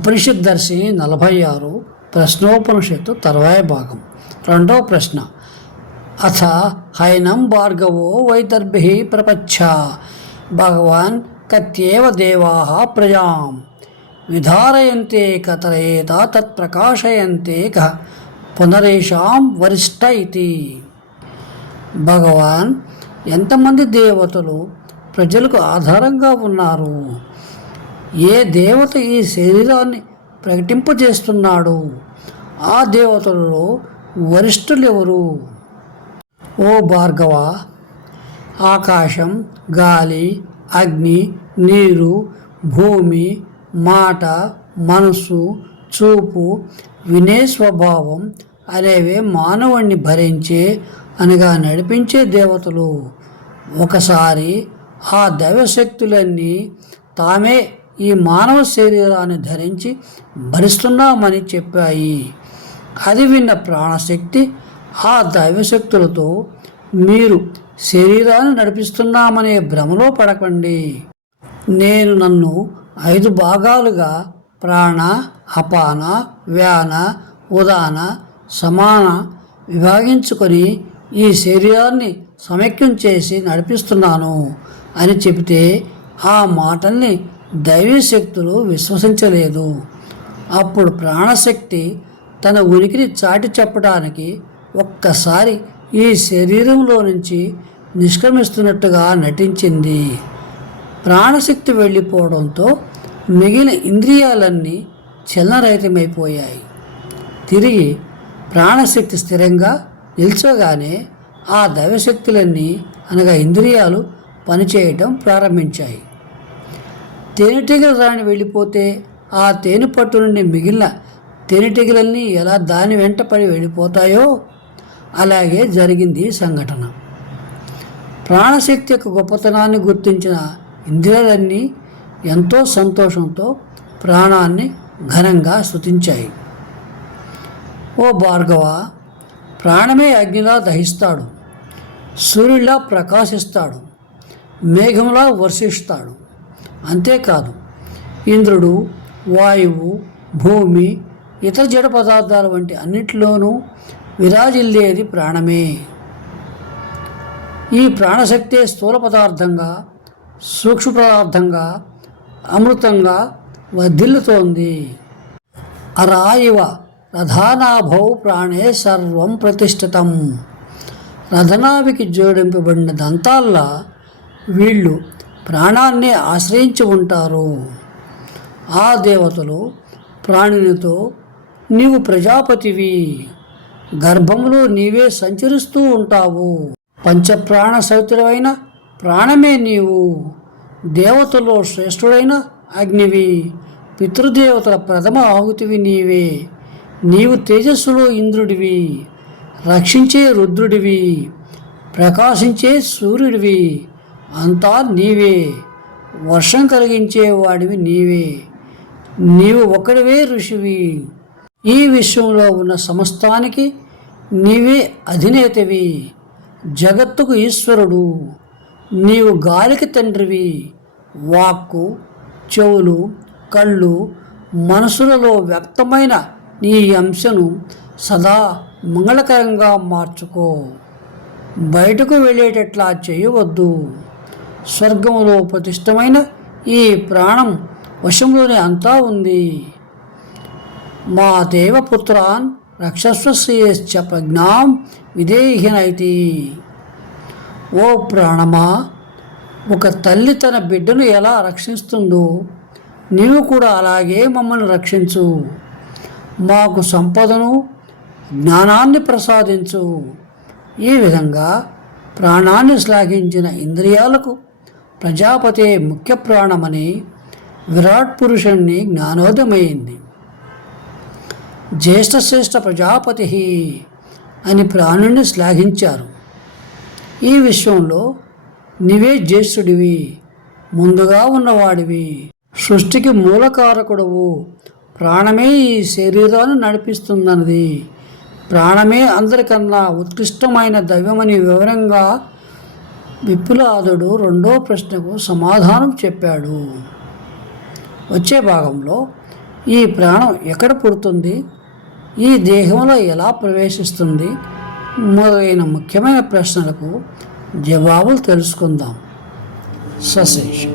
ఉపనిషత్ దర్శి నలభై ఆరు ప్రశ్నోపనిషత్తు తర్వాయి భాగం. రెండవ ప్రశ్న. అథ హైనం భార్గవో వైదర్భి ప్రపచ్చ. భగవాన్ కత్యేవ దేవా ప్రజాం. విధారయంతే కతరేత తత్ప్రకాశయంతే క పునరేషాం వరిష్ట ఇది భగవాన్ ఎంతమంది దేవతలు ప్రజలకు ఆధారంగా ఉన్నారు? ఏ దేవత ఈ శరీరాన్ని ప్రకటింపజేస్తున్నాడు? ఆ దేవతలలో వరిష్ఠులెవరు? ఓ భార్గవ ఆకాశం గాలి అగ్ని నీరు భూమి మాట మనసు చూపు వినే స్వభావం అనేవే మానవుణ్ణి భరించే అనగా నడిపించే దేవతలు. ఒకసారి ఆ దైవశక్తులన్నీ తామే ఈ మానవ శరీరాన్ని ధరించి భరిస్తున్నామని చెప్పాయి. అది విన్న ప్రాణశక్తి ఆ దైవశక్తులతో మీరు శరీరాన్ని నడిపిస్తున్నామనే భ్రమలో పడకండి. నేను నన్ను ఐదు భాగాలుగా ప్రాణ అపాన వ్యాన ఉదాన సమాన విభాగించుకొని ఈ శరీరాన్ని సమైక్యం చేసి నడిపిస్తున్నాను అని చెబితే ఆ మాటల్ని దైవీ శక్తులు విశ్వసించలేదు. అప్పుడు ప్రాణశక్తి తన ఉనికిని చాటి చెప్పడానికి ఒక్కసారి ఈ శరీరంలో నుంచి నిష్క్రమిస్తున్నట్టుగా నటించింది. ప్రాణశక్తి వెళ్ళిపోవడంతో మిగిలిన ఇంద్రియాలన్నీ చలనరహితమైపోయాయి. తిరిగి ప్రాణశక్తి స్థిరంగా నిల్చోగానే ఆ దైవశక్తులన్నీ అనగా ఇంద్రియాలు పనిచేయటం ప్రారంభించాయి. తేనెటీగల రాణి వెళ్ళిపోతే ఆ తేనె పట్టు నుండి మిగిలిన తేనెటీగలన్నీ ఎలా దాని వెంట పడి వెళ్ళిపోతాయో అలాగే జరిగింది సంఘటన. ప్రాణశక్తి యొక్క గొప్పతనాన్ని గుర్తించిన ఇంద్రియాలన్నీ ఎంతో సంతోషంతో ప్రాణాన్ని ఘనంగా స్థుతించాయి ఓ భార్గవ ప్రాణమే అగ్నిలా దహిస్తాడు సూర్యుడిలా ప్రకాశిస్తాడు మేఘంలా వర్షిస్తాడు అంతేకాదు ఇంద్రుడు వాయువు భూమి ఇతర జడ పదార్థాల వంటి అన్నిటిలోనూ విరాజిల్లేది ప్రాణమే. ఈ ప్రాణశక్తే స్థూల పదార్థంగా సూక్ష్మ పదార్థంగా అమృతంగా వర్ధిల్లుతోంది. అరాయివ రథానాభౌ ప్రాణే సర్వం ప్రతిష్ఠితం. రథనాభికి జోడింపబడిన దంతాల్లా వీళ్ళు ప్రాణాన్ని ఆశ్రయించి ఉంటారు. ఆ దేవతలు ప్రాణునితో నీవు ప్రజాపతివి. గర్భంలో నీవే సంచరిస్తూ ఉంటావు. పంచప్రాణ సౌతుడైన ప్రాణమే నీవు. దేవతల్లో శ్రేష్ఠుడైన అగ్నివి. పితృదేవతల ప్రథమ ఆహుతివి నీవే. నీవు తేజస్సులో ఇంద్రుడివి. రక్షించే రుద్రుడివి. ప్రకాశించే సూర్యుడివి. అంతా నీవే. వర్షం కలిగించే వాడివి నీవే. నీవు ఒక్కడివే ఋషివి. ఈ విశ్వంలో ఉన్న సమస్తానికి నీవే అధినేతవి. జగత్తుకు ఈశ్వరుడు. నీవు గాలికి తండ్రివి. వాక్కు చెవులు కళ్ళు మనసులలో వ్యక్తమైన నీ అంశను సదా మంగళకరంగా మార్చుకో. బయటకు వెళ్ళేటట్లా చేయవద్దు. స్వర్గంలో ప్రతిష్టమైన ఈ ప్రాణం వశంలోనే అంతా ఉంది. మా దేవపుత్రాన్ రక్షస్వశ్రేయశ్చ ప్రజ్ఞాం విధేహినైతి. ఓ ప్రాణమా ఒక తల్లి తన బిడ్డను ఎలా రక్షిస్తుందో నీవు కూడా అలాగే మమ్మల్ని రక్షించు. మాకు సంపదను జ్ఞానాన్ని ప్రసాదించు. ఈ విధంగా ప్రాణాన్ని శ్లాఘించిన ఇంద్రియాలకు ప్రజాపతే ముఖ్య ప్రాణమని విరాట్ పురుషుణ్ణి జ్ఞానోదయమైంది. జ్యేష్ఠశ్రేష్ఠ ప్రజాపతి అని ప్రాణుణ్ణి శ్లాఘించారు. ఈ విషయంలో నీవే జ్యేష్ఠుడివి ముందుగా ఉన్నవాడివి. సృష్టికి మూలకారకుడవు. ప్రాణమే ఈ శరీరాన్ని నడిపిస్తుందన్నది. ప్రాణమే అందరికన్నా ఉత్కృష్టమైన దైవమని వివరంగా విపులాదుడు రెండో ప్రశ్నకు సమాధానం చెప్పాడు. వచ్చే భాగంలో ఈ ప్రాణం ఎక్కడ పుడుతుంది? ఈ దేహంలో ఎలా ప్రవేశిస్తుంది? మొదలైన ముఖ్యమైన ప్రశ్నలకు జవాబులు తెలుసుకుందాం. సశేషం